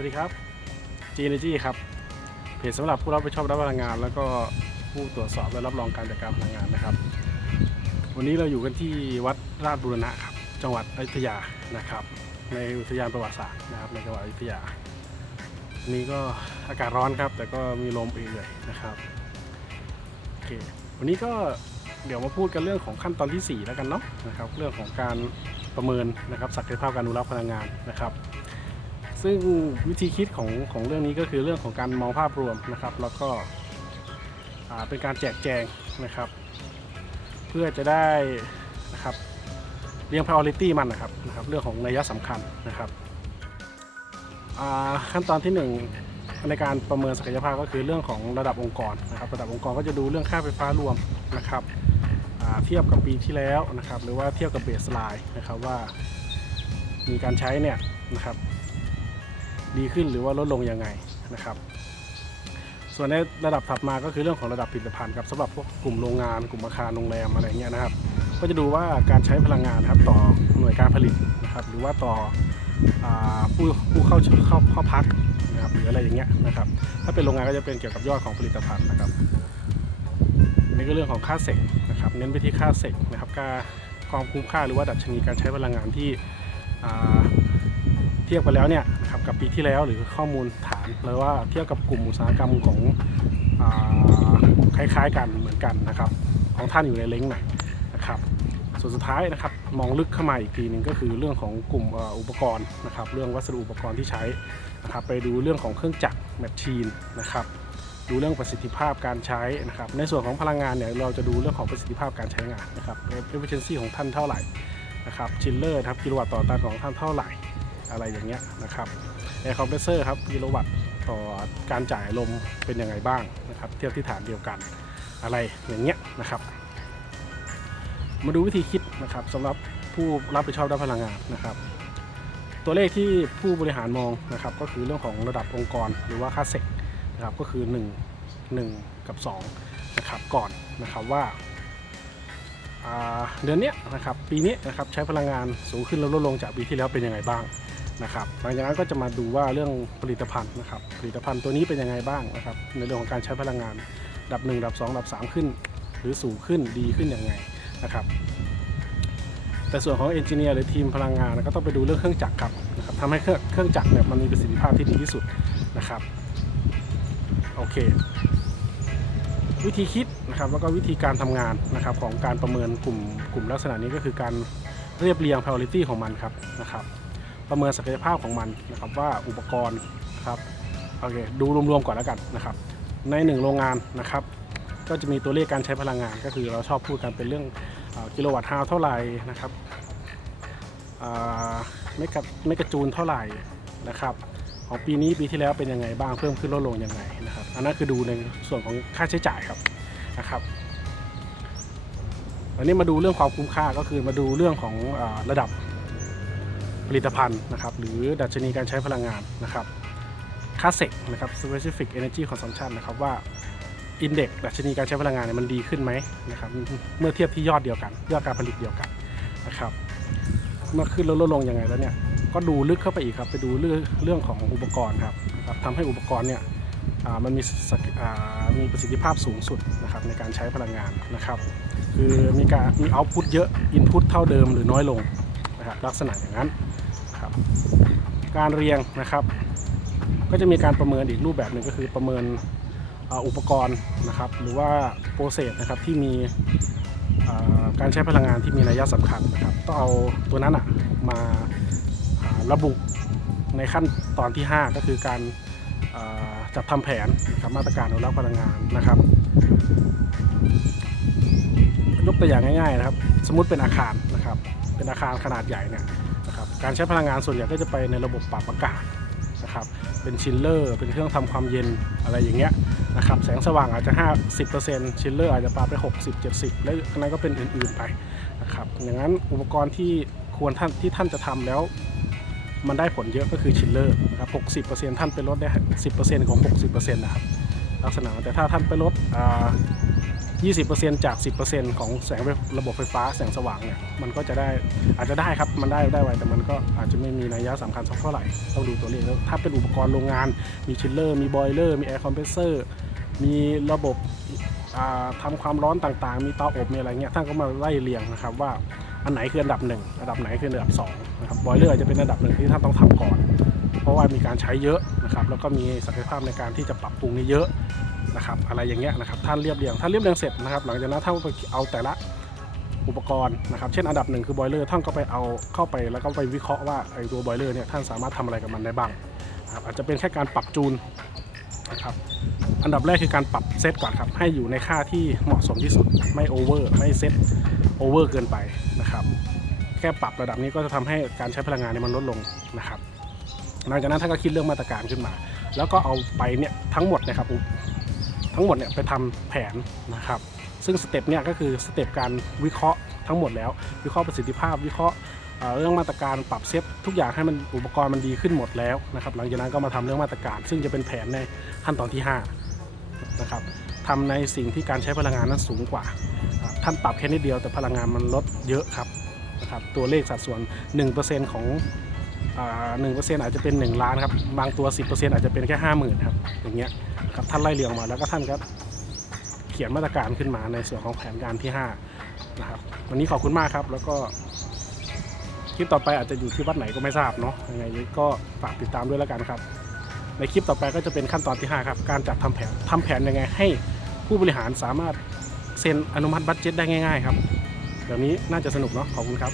วัสดีครับ G Energy ครับ เพจสำหรับผู้รับผิดชอบรับพลังงาน แล้วก็ผู้ตรวจสอบและรับรองการจัดการพลังงานนะครับ วันนี้เราอยู่กันที่วัดราชบูรณะครับ จังหวัดอยุธยานะครับ ในอุทยานประวัติศาสตร์นะครับในจังหวัดอยุธยาวันนี้ก็อากาศร้อนครับ แต่ก็มีลมเอื่อยๆนะครับโอเควันนี้ก็เดี๋ยวมาพูดกันเรื่องของขั้นตอนที่ 4 แล้วกันเนาะนะครับ เรื่องของการประเมินนะครับศักยภาพการอนุรักษ์พลังงานนะครับ ซึ่งวิธีคิดของของเรื่องนี้ก็คือเรื่องของการมองภาพรวมนะครับ แล้วก็เป็นการแจกแจงนะครับ เพื่อจะได้นะครับเรียง priority มันนะครับนะครับ เรื่องของนัยสำคัญนะครับขั้นตอนที่หนึ่งในการประเมินศักยภาพก็คือเรื่องของระดับองค์กรนะครับ ระดับองค์กรก็จะดูเรื่องค่าไฟฟ้ารวมนะครับเทียบกับปีที่แล้วนะครับ หรือว่าเทียบกับเบสไลน์นะครับว่ามีการใช้เนี่ยนะครับ ดีขึ้นหรือว่าลดลงยังไงนะครับ ส่วนในระดับถัดมาก็คือเรื่องของระดับผลิตภัณฑ์ครับสำหรับพวกกลุ่มโรงงานกลุ่มอาคารโรงแรมอะไรเงี้ยนะครับ ก็จะดูว่าการใช้พลังงานนะครับต่อหน่วยการผลิตนะครับ หรือว่าต่ออผู้ผู้เข้าเข้าเข้าพักนะครับหรืออะไรอย่างเงี้ยนะครับ ถ้าเป็นโรงงานก็จะเป็นเกี่ยวกับยอดของผลิตภัณฑ์นะครับนี่ก็เรื่องของค่าเซ็กนะครับ เน้นไปที่ค่าเซ็กนะครับการความคุ้มค่าหรือว่าดัชนีการใช้พลังงานที่ เทียบกันแล้วเนี่ยครับกับปีที่แล้วหรือข้อมูลฐานหรือว่าเทียบกับกลุ่มอุตสาหกรรมของอคล้ายๆกันเหมือนกันนะครับของท่านอยู่ในเล้งไหนนะครับส่วนสุดท้ายนะครับมองลึกเข้ามาอีกทีหนึ่งก็คือเรื่องของกลุ่มอุปกรณ์นะครับเรื่องวัสดุอุปกรณ์ที่ใช้นะครับไปดูเรื่องของเครื่องจักรแมชชีนนะครับดูเรื่องประสิทธิภาพการใช้นะครับในส่วนของพลังงานเนี่ยเราจะดูเรื่องของประสิทธิภาพการใช้งานนะครับ efficiency ของท่านเท่าไหร่นะครับชิลเลอร์ครับกิโลวัตต์ต่อตันของท่านเท่าไหร่ อะไรอย่างเงี้ยนะครับแอร์คอมเพรสเซอร์ครับกิโลวัตต์ต่อการจ่ายลมเป็นยังไงบ้างนะครับเทียบที่ฐานเดียวกันอะไรอย่างเงี้ยนะครับ มาดูวิธีคิดนะครับสำหรับผู้รับผิดชอบด้านพลังงานนะครับ ตัวเลขที่ผู้บริหารมองนะครับ ก็คือเรื่องของระดับองค์กรหรือว่าค่าเซกนะครับก็คือ 1 1 กับ2นะครับก่อนนะครับว่าเดือนนี้นะครับปีนี้นะครับใช้พลังงานสูงขึ้นแล้วลดลงจากปีที่แล้วเป็นยังไงบ้าง นะครับหลังจากนั้นก็จะมาดูว่าเรื่องผลิตภัณฑ์นะครับ ผลิตภัณฑ์ตัวนี้เป็นยังไงบ้างนะครับ ในเรื่องของการใช้พลังงาน ดับ1ดับ2ดับ 3 ขึ้น หรือสูงขึ้นดีขึ้นยังไงนะครับ แต่ส่วนของเอนจิเนียร์หรือทีมพลังงานก็ต้องไปดูเรื่องเครื่องจักรครับนะครับทำให้เครื่องเครื่องจักรเนี่ยมันมีประสิทธิภาพที่ดีที่สุดนะครับโอเค วิธีคิดนะครับแล้วก็วิธีการทำงานนะครับของการประเมินกลุ่มกลุ่มลักษณะนี้ก็คือการเรียบเรียง priority ของมันครับนะครับ ประเมินศักยภาพของมันนะครับว่าอุปกรณ์ครับโอเคดูรวมๆก่อนแล้วกันนะครับ ในหนึ่งโรงงานนะครับ ก็จะมีตัวเลขการใช้พลังงาน ก็คือเราชอบพูดกันเป็นเรื่องกิโลวัตต์ฮาวเท่าไหร่นะครับอ่าเมกะเมกะจูลเท่าไหร่นะครับของปีนี้ปีที่แล้วเป็นยังไงบ้างเพิ่มขึ้นลดลงยังไงนะครับอันนั้นคือดูในส่วนของค่าใช้จ่ายครับนะครับอันนี้มาดูเรื่องความคุ้มค่าก็คือมาดูเรื่องของอระดับ ผลิตภัณฑ์นะครับหรือดัชนีการใช้พลังงานนะครับค่าเซกนะครับ specific energy consumption นะครับว่า index ดัชนีการใช้พลังงานเนี่ยมันดีขึ้นไหมนะครับเมื่อเทียบที่ยอดเดียวกัน ยอดการผลิตเดียวกันนะครับเมื่อขึ้นแล้วลดลงยังไงแล้วเนี่ยก็ดูลึกเข้าไปอีกครับไปดูเรื่องเรื่องของอุปกรณ์ครับทำให้อุปกรณ์เนี่ยมันมีมีประสิทธิภาพสูงสุดนะครับในการใช้พลังงานนะครับคือมีการมี output เยอะ input เท่าเดิมหรือน้อยลงนะครับลักษณะอย่างนั้น การเรียงนะครับ ก็จะมีการประเมินอีกรูปแบบหนึ่งก็คือประเมินอุปกรณ์นะครับ หรือว่าโปรเซสนะครับที่มีการใช้พลังงานที่มีนัยสำคัญนะครับต้องเอาตัวนั้นมาระบุในขั้นตอนที่ 5 ก็คือการจัดทำแผนนะครับมาตรการอนุรักษ์พลังงานนะครับยกตัวอย่างง่ายๆนะครับ สมมุติเป็นอาคารนะครับ เป็นอาคารขนาดใหญ่เนี่ย การใช้พลังงานส่วนใหญ่ก็จะไปในระบบปรับอากาศนะครับ เป็นชิลเลอร์ เป็นเครื่องทำความเย็นอะไรอย่างเงี้ยนะครับ แสงสว่างอาจจะ 50%ชิลเลอร์อาจจะปาไป 60 70 แล้วนนั้นก็เป็นอื่นๆไปนะครับ อย่างนั้นอุปกรณ์ที่ควรท่านที่ท่านจะทำแล้วมันได้ผลเยอะก็คือชิลเลอร์นะครับ 60%ท่านไปลดได้ 10%ของ 60%นะครับ ลักษณะแต่ถ้าท่านไปลดอ่า 20%จาก 10%ของแสงระบบไฟฟ้าแสงสว่างเนี่ยมันก็จะได้อาจจะได้ครับมันได้ได้ไวแต่มันก็อาจจะไม่มีนัยยะสำคัญสักเท่าไหร่ต้องดูตัวเลขแล้วถ้าเป็นอุปกรณ์โรงงาน มีชิลเลอร์ มีบอยเลอร์ มีแอร์คอมเพรสเซอร์มีระบบอ่าทำความร้อนต่างๆ มีเตาอบมีอะไรเงี้ยท่านก็มาไล่เรียงนะครับว่าอันไหนคืออันดับหนึ่งอันดับไหนคืออันดับสองนะครับบอยเลอร์จะเป็นอันดับหนึ่งที่ท่านต้องทำก่อน เพราะว่ามีการใช้เยอะ นะครับแล้วก็มีศักยภาพในการที่จะปรับปรุงนี่เยอะนะครับอะไรอย่างเงี้ยนะครับท่านเรียบเรียงท่านเรียบเรียงเสร็จนะครับหลังจากนั้นท่านก็ไปเอาแต่ละอุปกรณ์นะครับเช่นอันดับหนึ่งคือบอยเลอร์ท่านก็ไปเอาเข้าไปแล้วก็ไปวิเคราะห์ว่าไอ้ตัวบอยเลอร์เนี่ยท่านสามารถทำอะไรกับมันได้บ้างนะครับอาจจะเป็นแค่การปรับจูนนะครับอันดับแรกคือการปรับเซตก่อนครับให้อยู่ในค่าที่เหมาะสมที่สุดไม่โอเวอร์ไม่เซตโอเวอร์เกินไปนะครับแค่ปรับระดับนี้ก็จะทำให้การใช้พลังงานเนี่ยมันลดลงนะครับ หลังจากนั้นท่านก็คิดเรื่องมาตรการขึ้นมา แล้วก็เอาไปเนี่ยทั้งหมดนะครับทั้งหมดเนี่ยไปทำแผนนะครับ ซึ่งสเต็ปเนี่ยก็คือสเต็ปการวิเคราะห์ทั้งหมดแล้ว วิเคราะห์ประสิทธิภาพวิเคราะห์เรื่องมาตรการปรับเซตทุกอย่างให้มันอุปกรณ์มันดีขึ้นหมดแล้วนะครับ หลังจากนั้นก็มาทำเรื่องมาตรการ ซึ่งจะเป็นแผนในขั้นตอนที่5นะครับทำในสิ่งที่การใช้พลังงานนั้นสูงกว่า ท่านปรับแค่นิดเดียวแต่พลังงานมันลดเยอะครับนะครับตัวเลขสัดส่วน 1%ของ หนึ่งเปอร์เซ็นต์อาจจะเป็น 1 ล้านครับ บางตัว 10%อาจจะเป็นแค่ห้าหมื่นครับ อย่างเงี้ยครับท่านไล่เรียงมาแล้วก็ท่านก็เขียนมาตรการขึ้นมาในส่วนของแผนการที่ 5 นะครับ วันนี้ขอบคุณมากครับ แล้วก็คลิปต่อไปอาจจะอยู่ที่วัดไหนก็ไม่ทราบเนาะยังไงก็ฝากติดตามด้วยแล้วกันครับ ในคลิปต่อไปก็จะเป็นขั้นตอนที่ 5 ครับ การจัดทำแผนทำแผนยังไงให้ผู้บริหารสามารถเซ็นอนุมัติบัตเจ็ตได้ง่าย ๆ ครับแบบนี้น่าจะสนุกเนาะขอบคุณครับ